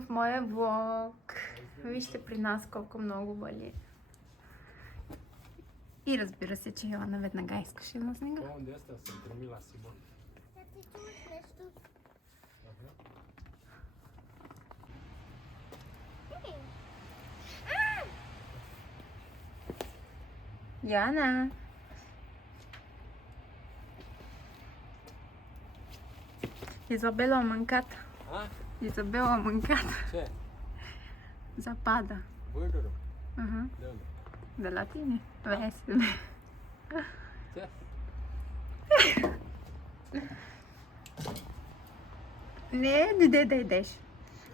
в моя влог. Вижте при нас колко много вали. И разбира се, че Йоанна веднага искаше на снега. Йоанна! Изабела мâncată. Изабела mâncată. Ce? Zăpadă. Bârdurile? Uh-huh. De unde? De la tine. Vezi? Ce? Не, де да идеш?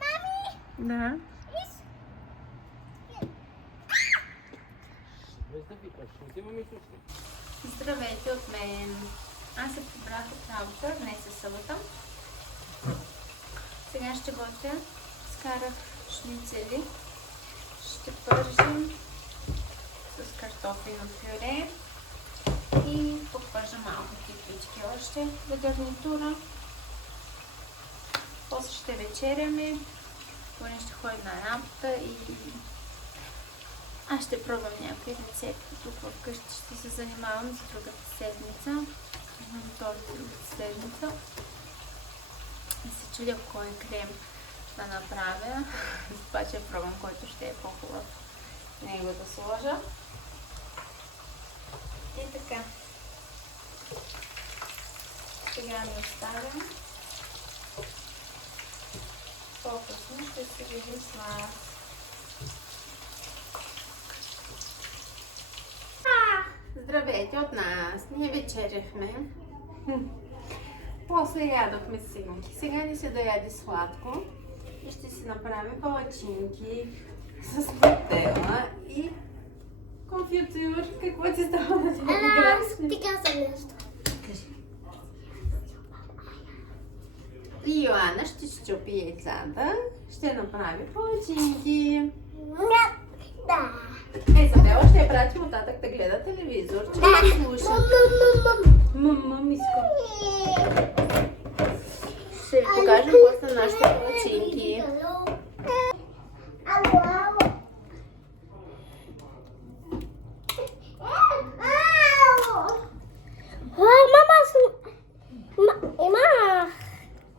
Мами! Да. Vezi să fii, și uite-mă micuțe. Здравейте от мен! Аз се прибрах от работа, днес е събота. Сега ще готвя. Скарах шницели. Ще пържим с картофено пюре и попържа малко кифлички още за гарнитура. После ще вечеряме. Поне ще ходим на работа и аз ще пробвам някакви рецепти. Тук вкъщи ще се занимавам за другата седмица. Имам торт другата седмица. И се чудя кой крем да направя. Затова ще пробвам, който ще е по-хубав. Него да сложа. И така. Сега ми оставям. По-късно ще се видим с вас. Здравейте от нас! Ние вечеряхме. После ядохме сигурки. Сега ни се дояде сладко. И ще си направим палачинки с нутела и конфитюр. Какво ти става на това? Ти каза нещо. И Йоанна ще счупи яйцата. Ще направи палачинки. Да. Изабела ще я пратим оттатък да гледа телевизор. Че да слуша. Мама, миско. Ще ви покажем после нашите палачинки.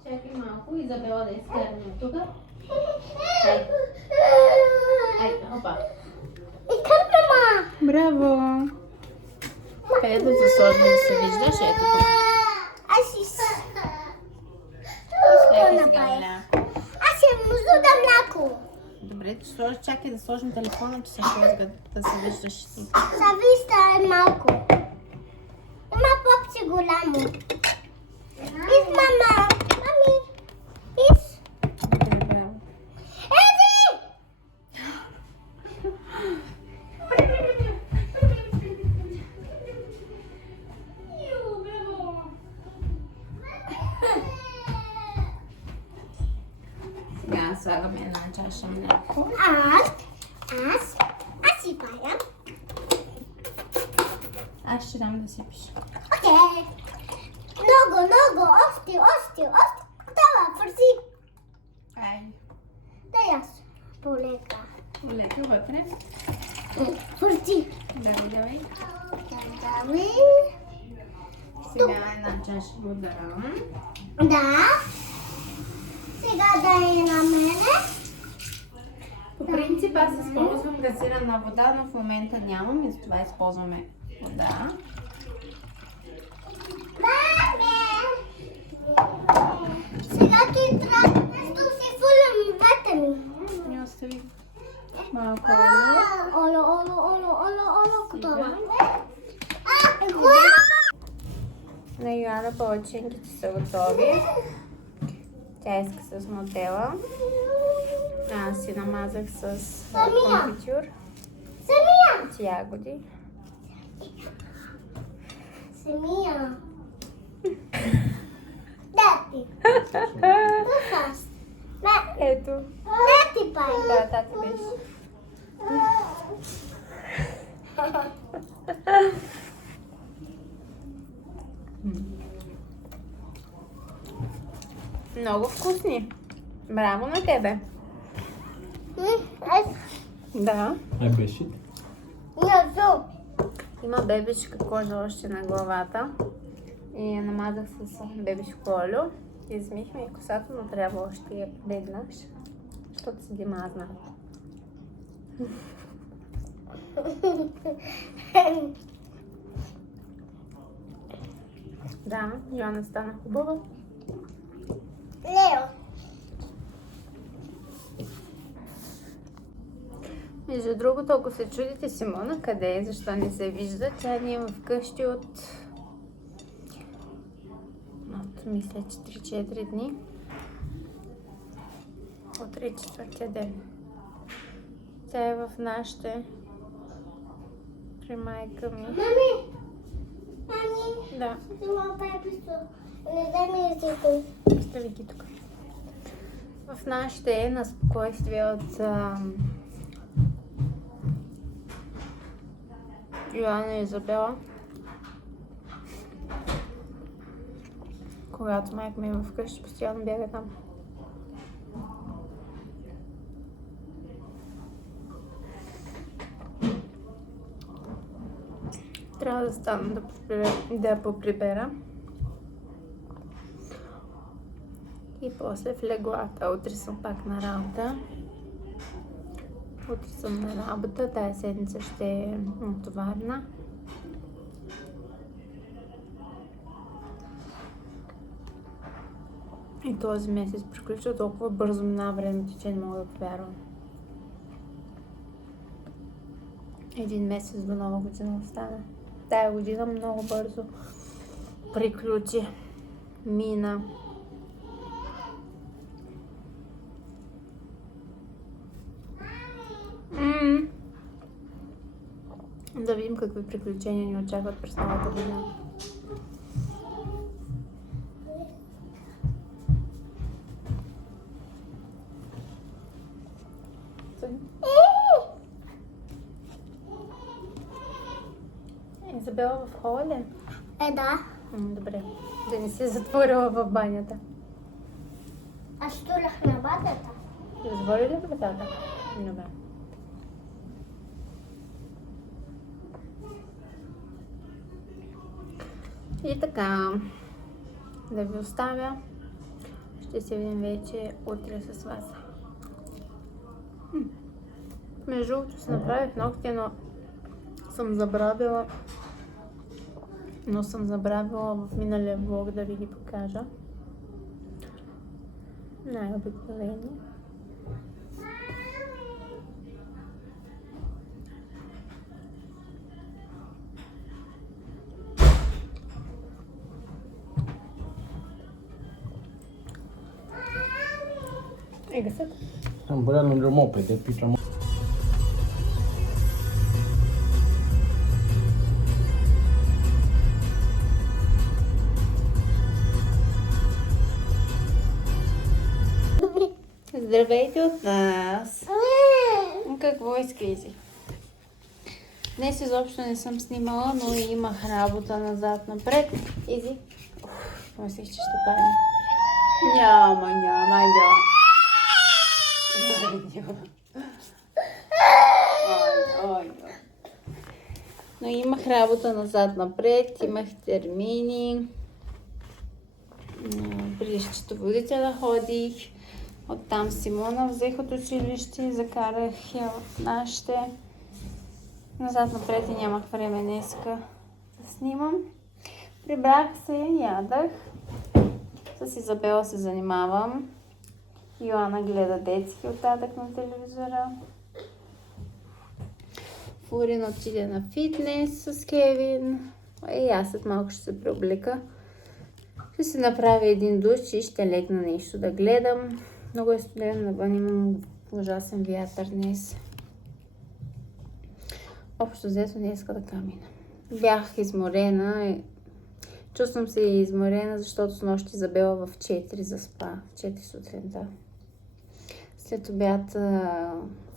Чакай малко, Изабела да изкараме от тук. Ай, опа. Браво! Ето за сложно да се виждаш, ето тук. Аз имам нужда да мляко. Добре, чакай да сложим телефона, че се плъзга, да се виждаш тук. Зависта е малко. Има попче голямо. Из мама. Мами. Из. Браво. Еди! Сега слагаме една чаша мляко. Аз си пая. Аз ще дам да си пиша. Окей. Много, още. Готова, фърси. Ай, Дай аз. Полека. олека вътре. Фърси. Давай. Давай. Сега една чаша вода. Да. Сега дай на мене. По принцип аз използвам газирана вода, но в момента нямам и затова използваме вода. Сега ти трябва нещо си фулям вата ми. Не остави малко. Оло, готова. На Йоанна палачинките са готови. Тя иска с нутела. Аз си намазах с конфитюр. Самия. С ягоди. Самия. Дати. Фаст. Ето. Дати пай. Да, тати беше. Много вкусни. Браво на тебе. Да. Е бешит. Нязо. Има бебешка кожа още на главата. И я намазах с бебешко олио. Измихме и косата, но трябва още веднъж, защото си ги мазна. Да, Йоанна стана хубава. Лео. Между другото, ако се чудите Симона къде е, защо не се вижда, тя ни е вкъщи от мисля, че 3-4 дни. Утре е четвъртия ден. Тя е в нашите при майка ми. Мами. Да, Сила пеписо. Не дай ми езико. остави ги тук. В нашите е на спокойствие от Йоанна и Изабела. Когато майка ми е вкъщи, постоянно бяга там. Трябва да стана да я поприбера. И после в леглата. Утре съм пак на работа. Утре съм на работа. Тая седмица ще е натоварна. И този месец приключва толкова бързо мина времето, че не мога да повярвам. Един месец до нова година остана. Тая година много бързо приключи. Мина. Да видим какви приключения ни очакват през новата година. Изабела в хола ли? Да. Добре. Да не се затворила в банята. Аз турах на батата. Затвори ли вратата? Добре. И така, да ви оставя. Ще се видим вече утре с вас. Между другото си направих ногти, но съм забравила в миналия влог да ви ги покажа. Най-обикновени. E găsit? Am băiat lângă mopede, picea Здравейте от нас! Какво иска Изи? Днес изобщо не съм снимала, но имах работа назад-напред. Изи? Мислих, че ще падне. Няма. Но имах работа назад-напред, имах термини. При счетоводителя ходих. Оттам Симона взех от училище, закарах я в нашите. Назад-напред и нямах време днеска да снимам. Прибрах се, ядах. С Изабела се занимавам. Йоанна гледа детски оттатък на телевизора. Фурин отиде на фитнес с Кевин. И аз след малко ще се преоблека. Ще си направя един душ и ще легна нещо да гледам. Много е студено навън, имам ужасен вятър днес. Общо взето днеска да камина. Бях изморена. Чувствам се изморена, защото с нощи Изабела в 4 заспа. В 4 сутринта. След обяд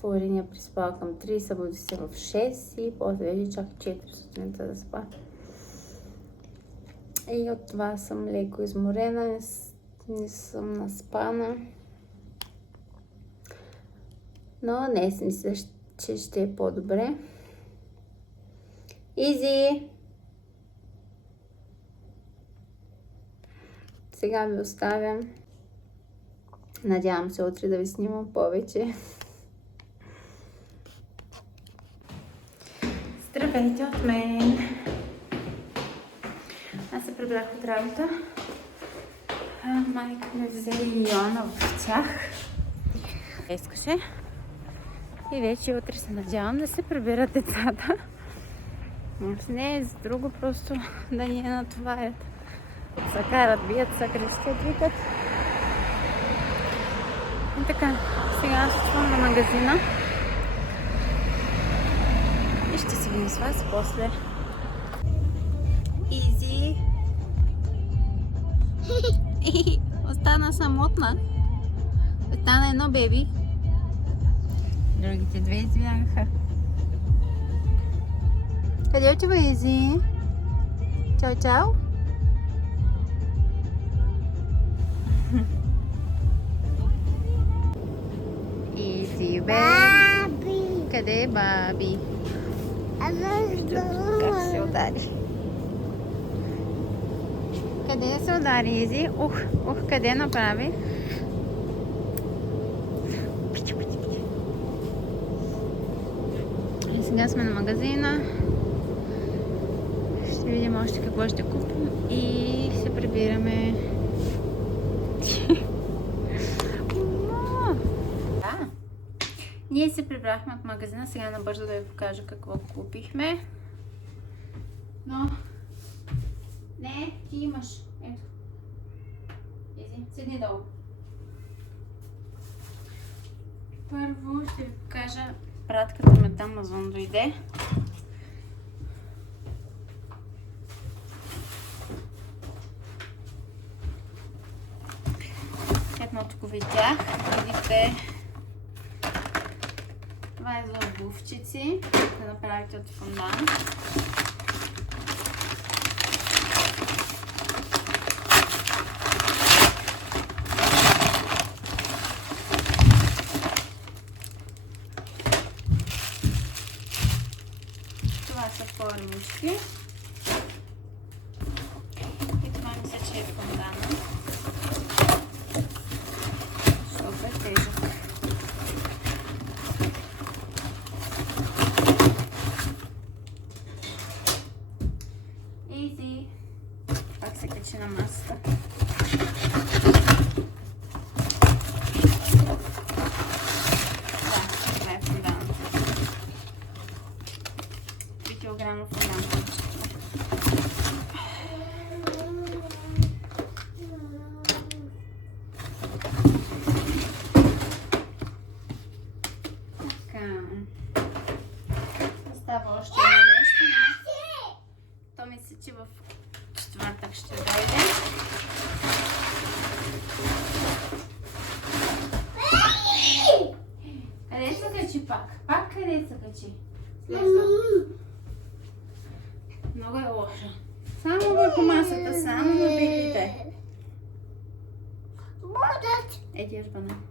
Флорин я приспала към 3, събуди се в 6 и после чак 4 сутринта да спа. И от това съм леко изморена, не съм наспана. Но днес че ще е по-добре. Изи! Сега ви оставям. Надявам се утре да ви снимам повече. Здравейте от мен! Аз се прибрах от работа. Майка ми взе Йона в тях. Искаше. И вече утре се надявам да се приберат децата. С не е за друго, просто да ни я натоварят. Се карат, бият, се кръстят, викат. И така, сега ще отивам на магазина. И ще се видим с вас после. Изи! Остана самотна. Остана едно беби. Другите две избягаха. Къде отива Изи? Чао, чао! Изи, бе! Баби! Къде е баби? Как се удари? Къде се удари Изи? Къде направи? И сега сме на магазина. Ще видим още какво ще купим и се прибираме. Да. Ние се прибрахме от магазина. Сега набързо да ви покажа какво купихме. Но... Не, ти имаш. Ето. Изи, седни долу. Първо ще ви покажа, пратката ми от Амазон дойде. Едното го видях. Видите, това е за обувчици, да направите от фондан. Това са формички. И това мисля, че е фондана. Супер тежък. Изи. Пак се качи на масата. Да, това е фонданата. 3 кг фондан. Остава още едно нещо, но то мисля, че в четвъртък ще дойде. Къде се качи пак? Пак къде се качи? Слезва. Много е лошо. Само върху масата, само на бебите. Ети еш банан.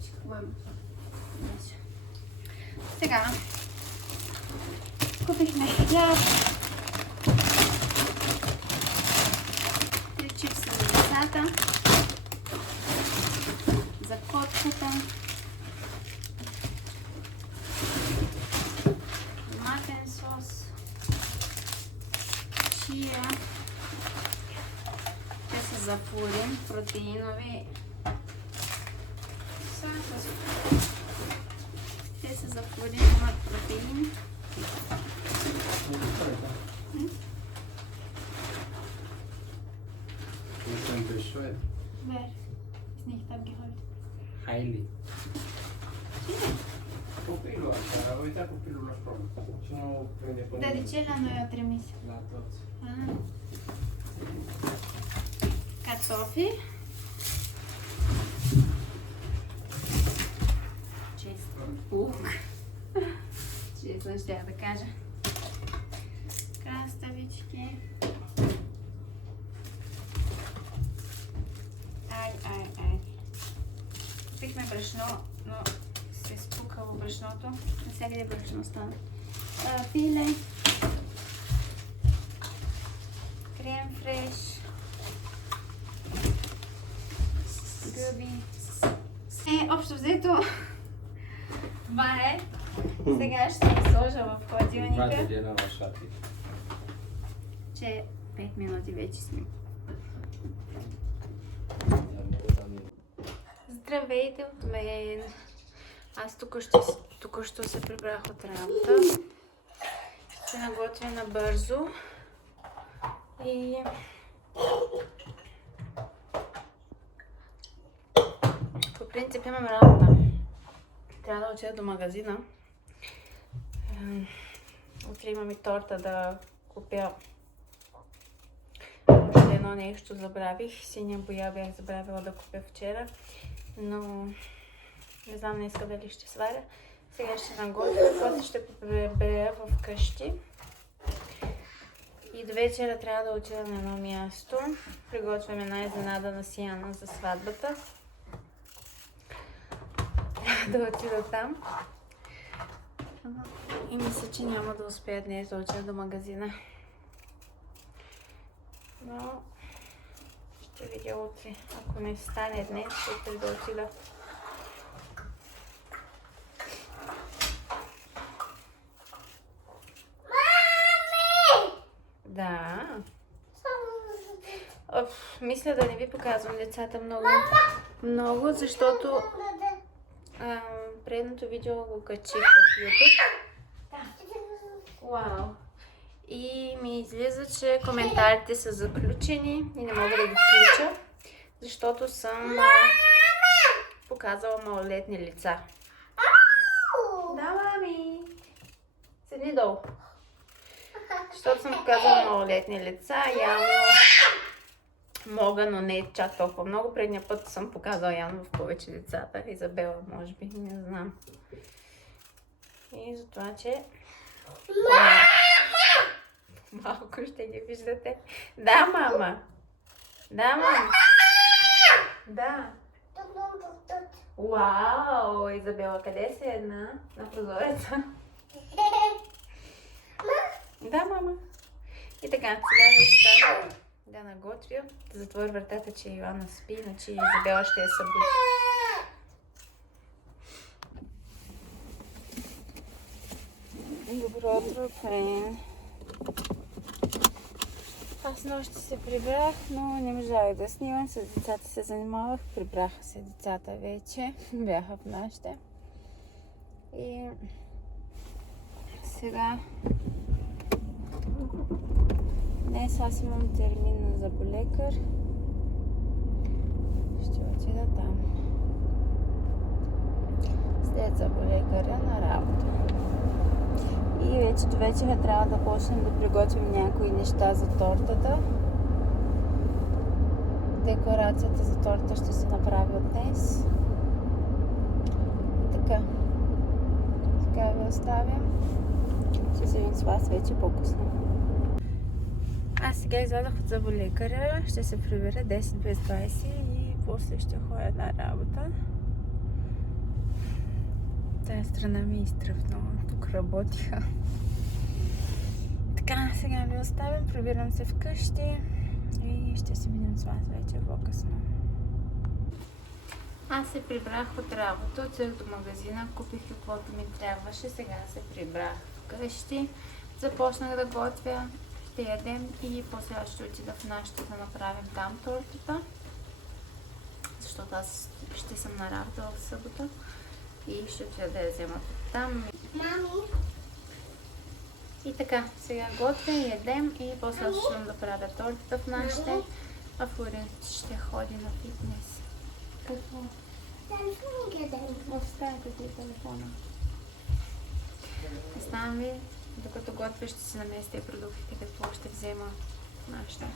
Ще хубаво. Сега купихме хляб, 3 чипса за децата, за котката, томатен сос, чия, те са за пурин, протеинови. Те са за пурин, имат протеин. Wer? Ist nicht abgeholt. Hailey. Copilo, avete copilo lo stronzo. Sono prende con Da di ce l'hanno io 3 mesi. la tozza. Картофи. Честно. Лук. Честно ще я да кажа. Краставички. Ай. Купихме брашно, но се хубаво брашното. Навсякъде брашно остана. Пиле. Крем фреш. Гъби. Общо взето. Това е. Сега ще се сложа в хладилника. Че 5 минути вече сме. Здравейте от мен! Аз току-що се прибрах от работа. Ще се наготвя набързо. И... по принцип имам работа. Трябва да отида до магазина. Утре имам и торта да купя. Още едно нещо забравих. Синя боя бях забравила да купя вчера. Но не знам днеска дали ще сваря. Сега ще наготвя, после ще прибера в къщи. И до вечера трябва да отида на едно място. Приготвяме една изненада на Сияна за сватбата. Трябва да отида там. И мисля, че няма да успея днес да отида до магазина. Но ще видя утре. Ако не стане днес, утре да отида. Да. Мисля да не ви показвам децата много, защото предното видео го качих в YouTube. Вау! И ми излиза, че коментарите са заключени и не мога да ги включа, защото съм показала малолетни лица. Да, мами! Седни долу. Защото съм показала малолетни лица, явно мога, но не чак толкова много. Предния път съм показала явно в повече децата. Изабела, може би, не знам. И за това, че... малко ще ги виждате. Да, мама! Да, мама! Да! Вау! Изабела, къде си една? На прозореца. Да, мама. И така, сега да оставя да наготвя, да затворя вратата, че Йоанна спи, иначе Изабела ще я събуди. Добро утро, Френ. Аз нощи се прибрах, но не можах да снимам. С децата се занимавах. Прибраха се децата вече. Бяха в нашите. И сега днес аз имам термин на зъболекар. Ще отида там. След зъболекаря на работа. И вече до вечера трябва да почнем да приготвим някои неща за тортата. Декорацията за торта ще се направи от днес. И така. Сега ви оставям. Ще се видим с вас вече по-късно. Аз сега излязох от зъболекаря. Ще се прибера 10 без 20 и после ще ходя на работа. Тая страна ми изтръпнала. Тук работиха. Така, сега ви оставям. Прибирам се вкъщи и ще се видим с вас вече по-късно. Аз се прибрах от работа, отидох до магазина, купих каквото ми трябваше. Сега се прибрах вкъщи. Започнах да готвя. Ще ядем и после ще отида в нашата да направим там тортата. Защото аз ще съм на работа в събота. И ще отида да я взема там. Мами! И така, сега готвя, ядем и после ще да правя тортата в нашите. А Флорин ще ходи на фитнес. Какво? Телефон къде? В стаята ти е телефона. Оставам ви, докато готвя, ще си наместя продуктите, какво ще взема в нашите.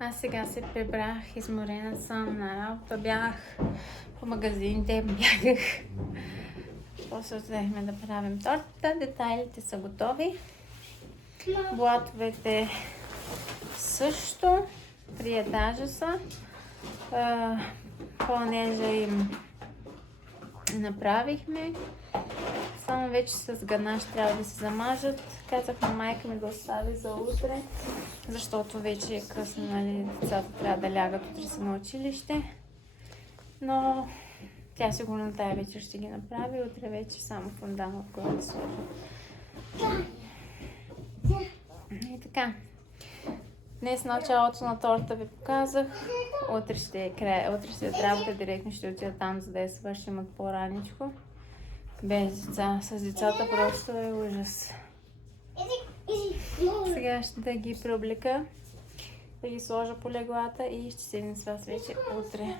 Аз сега се прибрах, изморена съм на работа, бях по магазините, бягах. После взехме да правим тортата, детайлите са готови. Блатовете също, 3 етажа са. Пълнежа им направихме. Само вече с ганаш трябва да се замажат. Казах на майка ми да остави за утре, защото вече е късно, нали, децата трябва да лягат, утре са на училище. Но тя сигурно тая вечер ще ги направи, утре вече само фондан отгоре да сложа. И така. Днес началото на торта ви показах. Утре ще е работа, директно ще отида там, за да я свършим от по-раничко. Без деца. С децата просто е ужас. Сега ще да ги преоблека, да ги сложа по леглата и ще седнем с вас вече утре.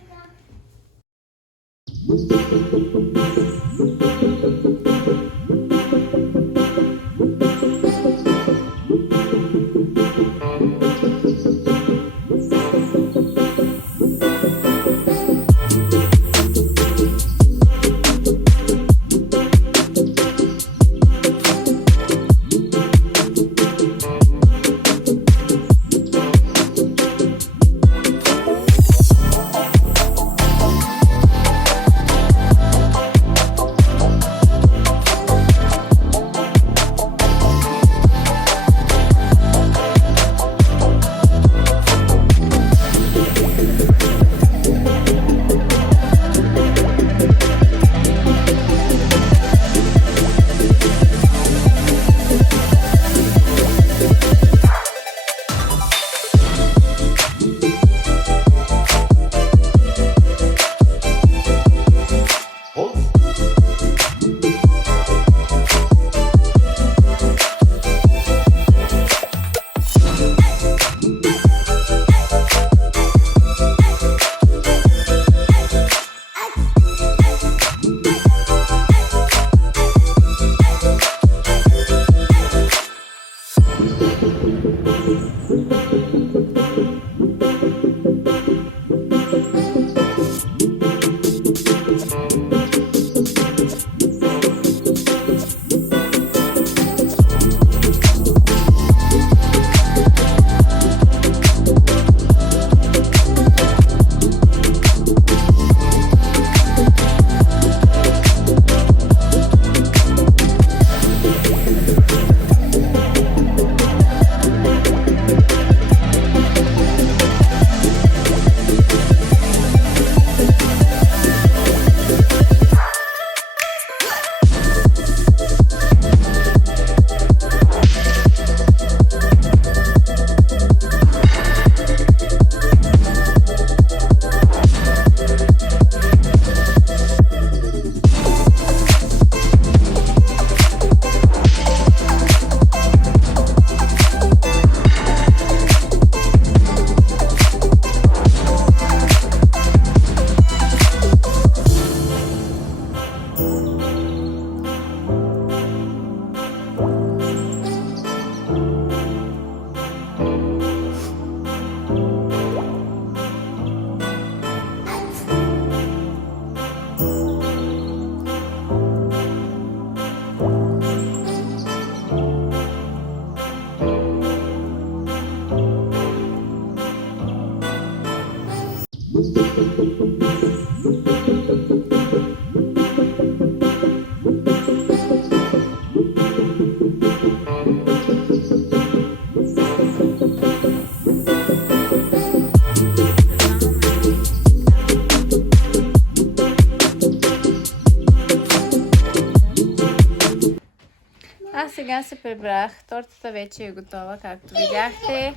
се прибрах. Тортата вече е готова, както видяхте.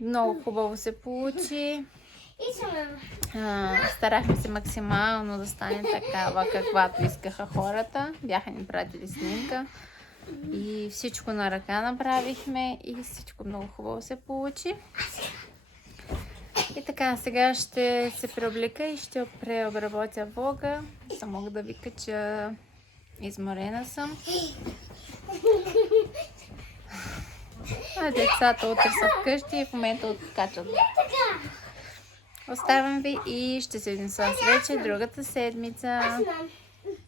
Много хубаво се получи. И съм. Старахме се максимално да стане такава, каквато искаха хората. Бяха ни пратили снимка. И всичко на ръка направихме и всичко много хубаво се получи. И така, сега ще се преоблека и ще преобработя влога. За мога да ви кача. Изморена съм. А децата утре са вкъщи и в момента откачат. Оставям ви и ще се видим с вас вече другата седмица.